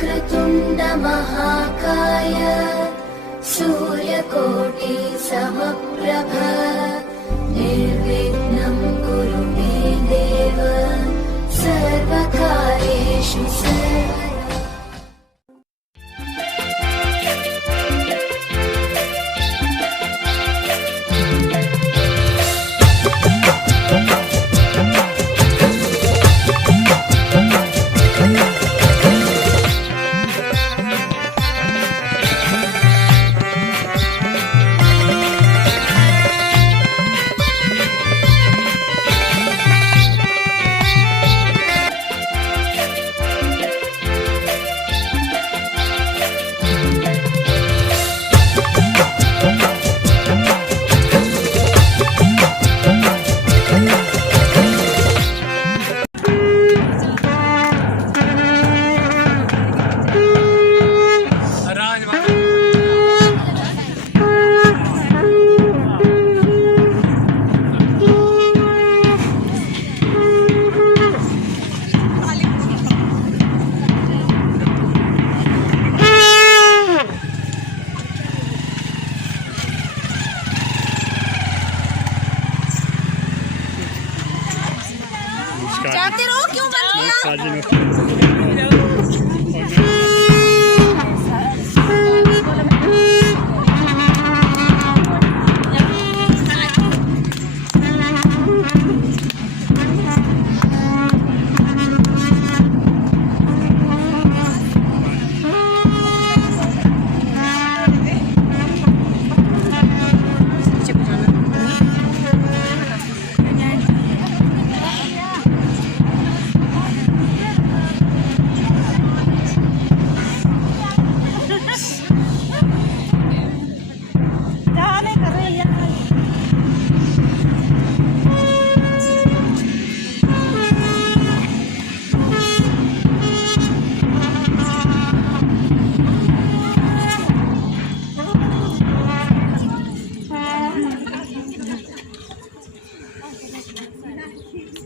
वक्रतुण्ड महाकाय सूर्यकोटि समप्रभ निर्विघ्नं कुरु मे देव सर्वकार्येषु सर्वदा। जाते रहो, क्यों बंद किया?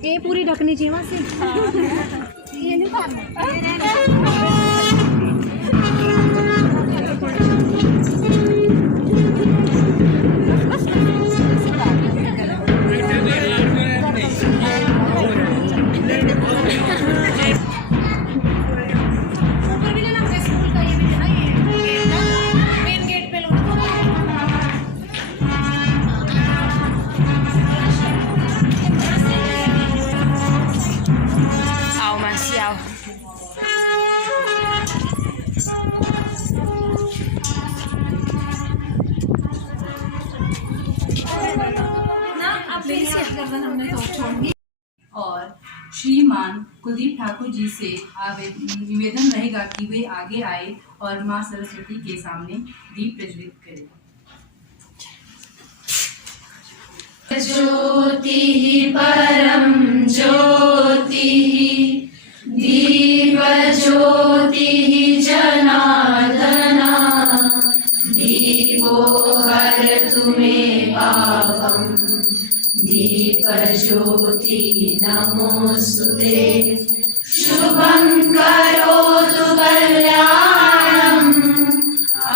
ये पूरी ढकनी चाहिए वहाँ से। ये नहीं और श्रीमान कुलदीप ठाकुर जी से निवेदन रहेगा कि वे आगे आए और मां सरस्वती के सामने दीप प्रज्वलित करें। ज्योति परम ज्योति दीप ज्योति जनार्दना दीपो हरतु मे पापम् दीप ज्योति नमोस्तुते शुभं करोतु कल्याणम्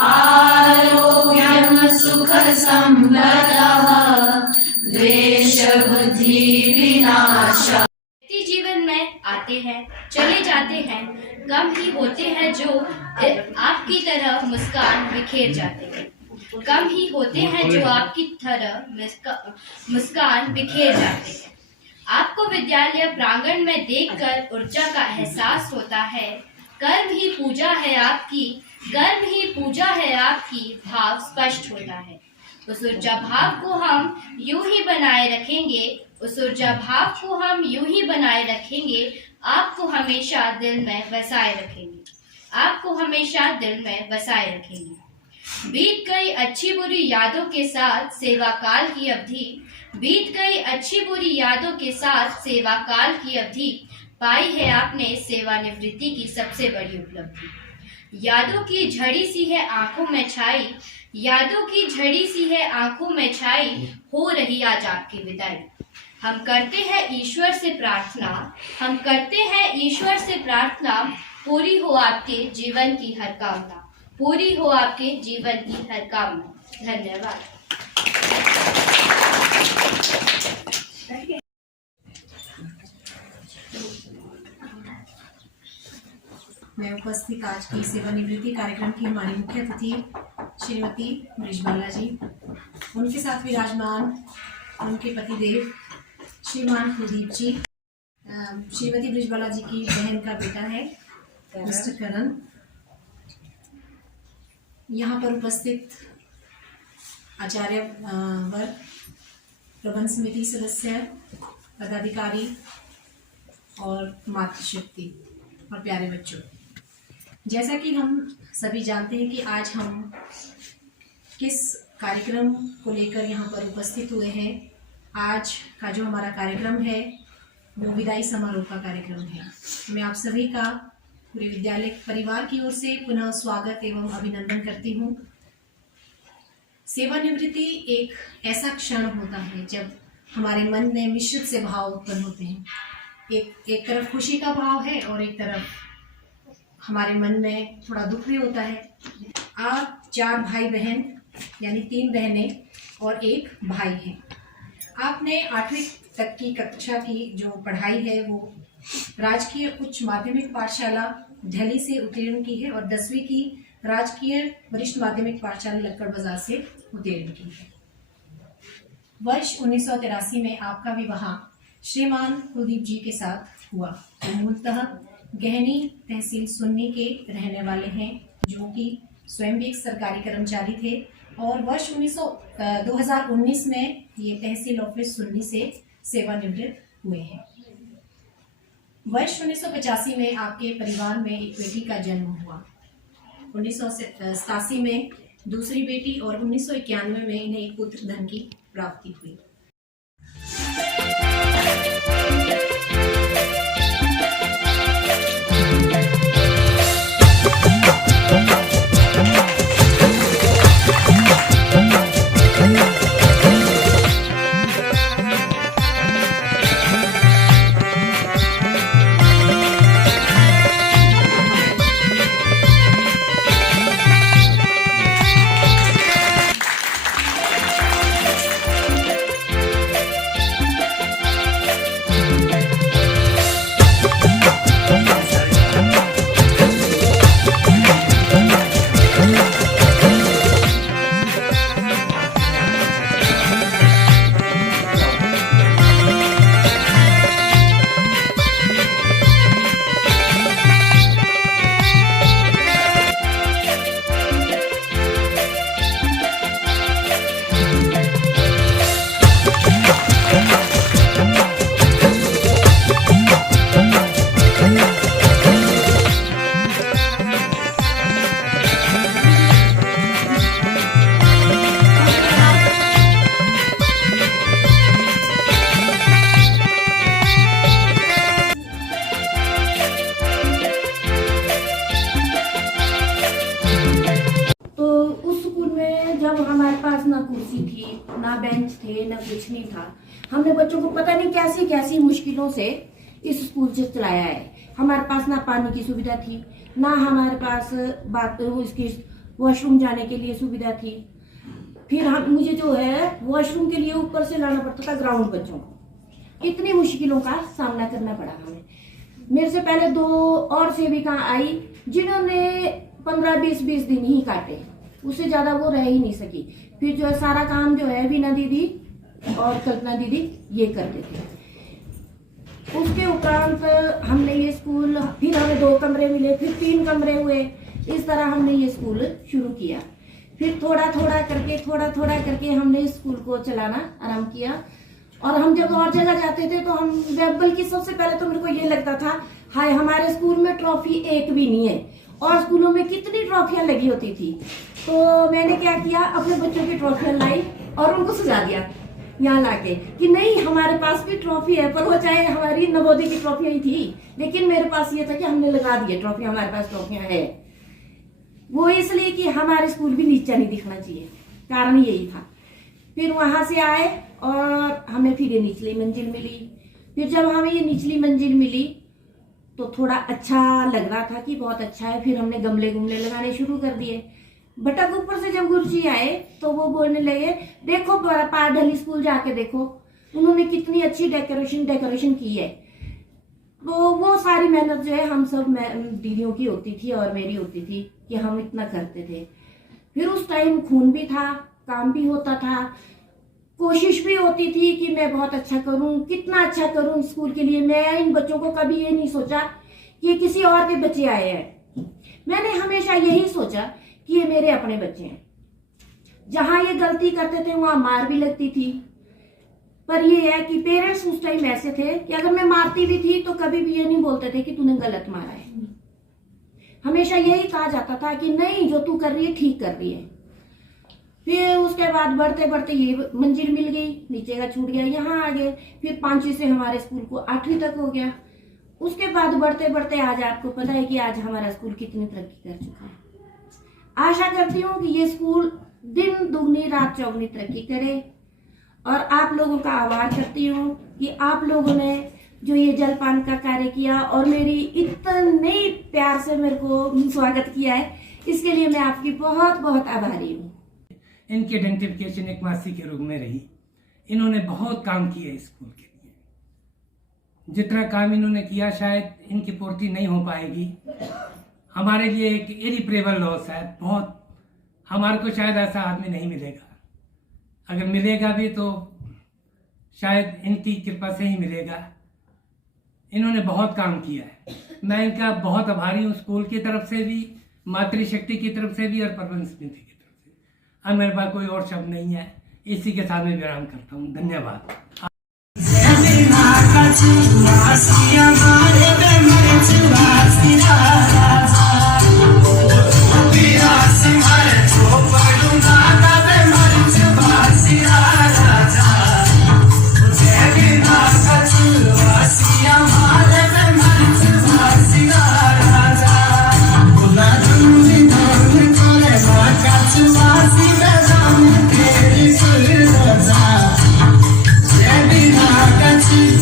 आरोग्यं सुख संपदः द्वेष बुद्धि विनाश। व्यक्ति जीवन में आते हैं चले जाते हैं, कम ही होते हैं जो आपकी तरह मुस्कान बिखेर जाते हैं। कम ही होते हैं जो आपकी तरह मुस्कान बिखेर जाते हैं। आपको विद्यालय प्रांगण में देखकर ऊर्जा का एहसास होता है। कर्म ही पूजा है आपकी, कर्म ही पूजा है आपकी, भाव स्पष्ट होता है। उस ऊर्जा भाव को हम यूं ही बनाए रखेंगे, उस ऊर्जा भाव को हम यूं ही बनाए रखेंगे। आपको हमेशा दिल में बसाए रखेंगे, आपको हमेशा दिल में बसाए रखेंगे। बीत गई अच्छी बुरी यादों के साथ सेवा काल की अवधि, बीत गई अच्छी बुरी यादों के साथ सेवा काल की अवधि, पाई है आपने सेवानिवृत्ति की सबसे बड़ी उपलब्धि। यादों की झड़ी सी है आंखों में छाई, यादों की झड़ी सी है आंखों में छाई, हो रही आज आपकी विदाई। हम करते हैं ईश्वर से प्रार्थना, हम करते हैं ईश्वर से प्रार्थना, पूरी हो आपके जीवन की हर कामना, पूरी हो आपके जीवन की हर कामना। धन्यवाद। मैं उपस्थित आज की सेवानिवृत्ति कार्यक्रम की हमारी मुख्य अतिथि श्रीमती बृजबाला जी, उनके साथ विराजमान उनके पतिदेव श्रीमान कुलदीप जी, श्रीमती बृजबाला जी की बहन का बेटा है मिस्टर करण, यहाँ पर उपस्थित आचार्य वर्ग, प्रबंध समिति सदस्य, पदाधिकारी और मातृशक्ति और प्यारे बच्चों, जैसा कि हम सभी जानते हैं कि आज हम किस कार्यक्रम को लेकर यहाँ पर उपस्थित हुए हैं। आज का जो हमारा कार्यक्रम है वो विदाई समारोह का कार्यक्रम है। मैं आप सभी का पूरे विद्यालय परिवार की ओर से पुनः स्वागत एवं अभिनंदन करती हूँ। सेवानिवृत्ति एक ऐसा क्षण होता है जब हमारे मन में मिश्रित से भाव उत्पन्न होते हैं। एक तरफ खुशी का भाव है और एक तरफ हमारे मन में थोड़ा दुख भी होता है। आप 4 भाई बहन यानी 3 बहनें और 1 भाई हैं। आपने 8वीं तक की कक्षा की जो पढ़ाई है वो राजकीय उच्च माध्यमिक पाठशाला दिल्ली से उत्तीर्ण की है और 10वीं की राजकीय वरिष्ठ माध्यमिक पाठशाला लक्कड़ बाजार से उत्तीर्ण की है। वर्ष 1983 में आपका विवाह श्रीमान कुलदीप जी के साथ हुआ। तो मूलतः गहनी तहसील सुन्नी के रहने वाले हैं, जो कि स्वयं भी एक सरकारी कर्मचारी थे और वर्ष 2019 में ये तहसील ऑफिस सुन्नी से सेवानिवृत्त हुए हैं। वर्ष 1985 में आपके परिवार में एक बेटी का जन्म हुआ। 1987 में दूसरी बेटी और 1991 में इन्हें एक पुत्र धन की प्राप्ति हुई। ना बेंच थे ना कुछ नहीं था। हमने बच्चों को पता नहीं कैसी कैसी मुश्किलों से इस स्कूल से चलाया है। हमारे पास ना पानी की सुविधा थी, ना हमारे पास इसकी वॉशरूम जाने के लिए सुविधा थी। फिर मुझे जो है वॉशरूम के लिए ऊपर से लाना पड़ता था ग्राउंड बच्चों को। इतनी मुश्किलों का सामना करना पड़ा हमें। मेरे से पहले 2 और सेविका आई जिन्होंने 15-20 दिन ही काटे, उससे ज्यादा वो रह ही नहीं सकी। फिर जो है सारा काम जो है वीना दीदी और कल्पना दीदी ये करते थे। उसके उपरांत हमने ये स्कूल, फिर हमें 2 कमरे मिले, फिर 3 कमरे हुए। इस तरह हमने ये स्कूल शुरू किया। फिर थोड़ा थोड़ा करके हमने इस स्कूल को चलाना आरम्भ किया। और हम जब और जगह जाते थे तो हम, बल्कि सबसे पहले तो मेरे को ये लगता था हाय हमारे स्कूल में ट्रॉफी एक भी नहीं है, और स्कूलों में कितनी ट्रॉफियां लगी होती थी। तो मैंने क्या किया, अपने बच्चों की ट्रॉफियां लाई और उनको सजा दिया यहाँ लाके कि नहीं हमारे पास भी ट्रॉफी है। पर वो चाहे हमारी नवोदय की ट्रॉफियां ही थी, लेकिन मेरे पास ये था कि हमने लगा दिए ट्रॉफियां, हमारे पास ट्रॉफियां है। वो इसलिए कि हमारे स्कूल भी नीचा नहीं दिखना चाहिए, कारण यही था। फिर वहां से आए और हमें फिर ये निचली मंजिल मिली। फिर जब हमें ये निचली मंजिल मिली तो थोड़ा अच्छा लग रहा था कि बहुत अच्छा है। फिर हमने गमले गुमले लगाने शुरू कर दिए। बटक ऊपर से जब गुरुजी आए तो वो बोलने लगे, देखो पारढली स्कूल जाके देखो, उन्होंने कितनी अच्छी डेकोरेशन की है। तो वो सारी मेहनत जो है हम सब दीदियों की होती थी और मेरी होती थी कि हम इतना करते थे। फिर उस टाइम खून भी था, काम भी होता था, कोशिश भी होती थी कि मैं बहुत अच्छा करूं, कितना अच्छा करूं स्कूल के लिए। मैं इन बच्चों को कभी ये नहीं सोचा कि ये किसी और के बच्चे आए हैं। मैंने हमेशा यही सोचा कि ये मेरे अपने बच्चे हैं। जहां ये गलती करते थे वहां मार भी लगती थी, पर ये है कि पेरेंट्स उस टाइम ऐसे थे कि अगर मैं मारती भी थी तो कभी भी ये नहीं बोलते थे कि तूने गलत मारा है। हमेशा यही कहा जाता था कि नहीं, जो तू कर रही है ठीक कर रही है। फिर उसके बाद बढ़ते बढ़ते ये मंजिल मिल गई, नीचे का छूट गया, यहाँ आ गए। फिर 5वीं से हमारे स्कूल को 8वीं तक हो गया। उसके बाद बढ़ते बढ़ते आज आपको पता है कि आज हमारा स्कूल कितनी तरक्की कर चुका है। आशा करती हूँ कि ये स्कूल दिन दुगनी रात चौगनी तरक्की करे, और आप लोगों का आभार करती हूँ कि आप लोगों ने जो ये जलपान का कार्य किया और मेरी इतने प्यार से मेरे को स्वागत किया है, इसके लिए मैं आपकी बहुत बहुत आभारी हूँ। इनकी आइडेंटिफिकेशन एक मासी के रूप में रही। इन्होंने बहुत काम किया स्कूल के लिए। जितना काम इन्होंने किया शायद इनकी पूर्ति नहीं हो पाएगी। हमारे लिए एक इरिपेरेबल लॉस है बहुत। हमारे को शायद ऐसा आदमी नहीं मिलेगा, अगर मिलेगा भी तो शायद इनकी कृपा से ही मिलेगा। इन्होंने बहुत काम किया है। मैं इनका बहुत आभारी हूँ, स्कूल की तरफ से भी, मातृशक्ति की तरफ से भी और प्रबंध समिति की तरफ से। अब मेरे पास कोई और शब्द नहीं है, इसी के साथ मैं विराम करता हूँ। धन्यवाद।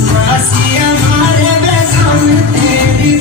Masia, Maria, Beckham, David,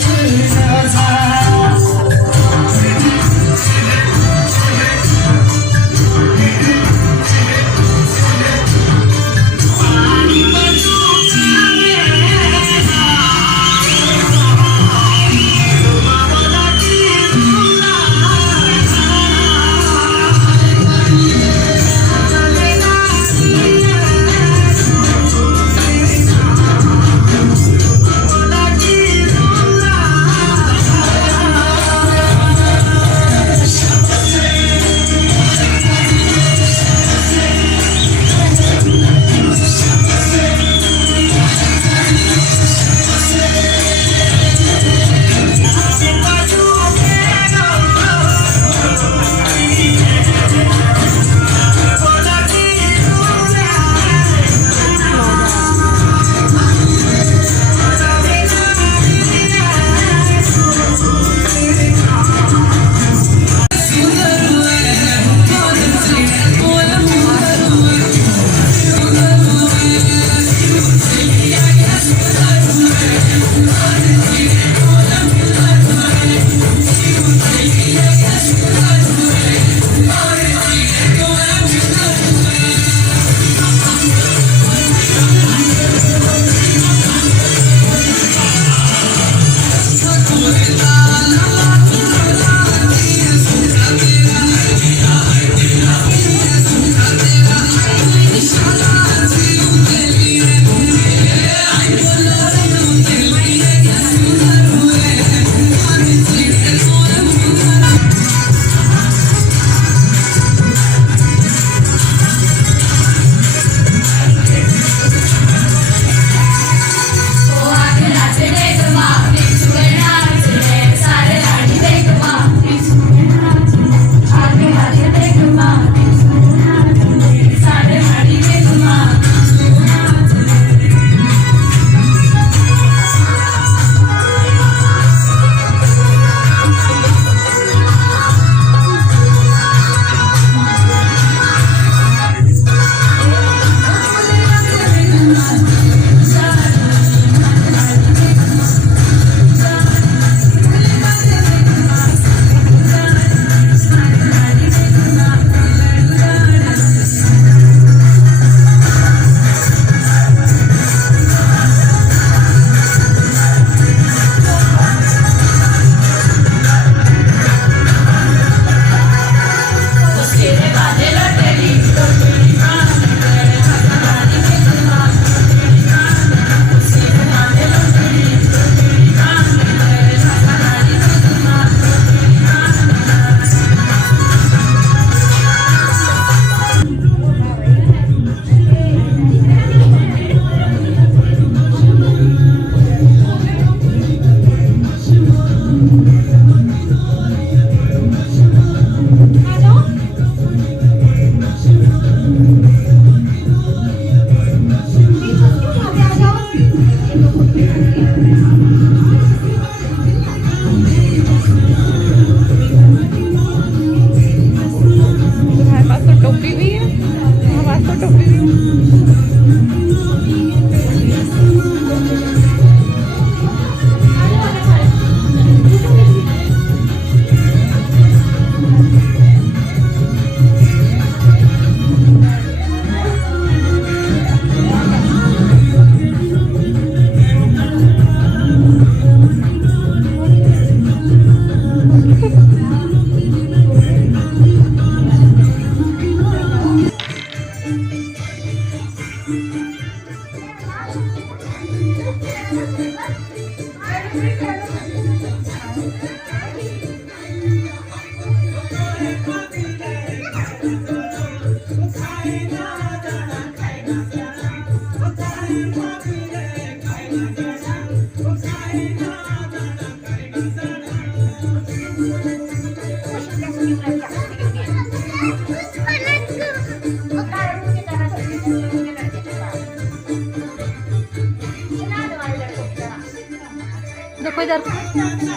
देखो इधर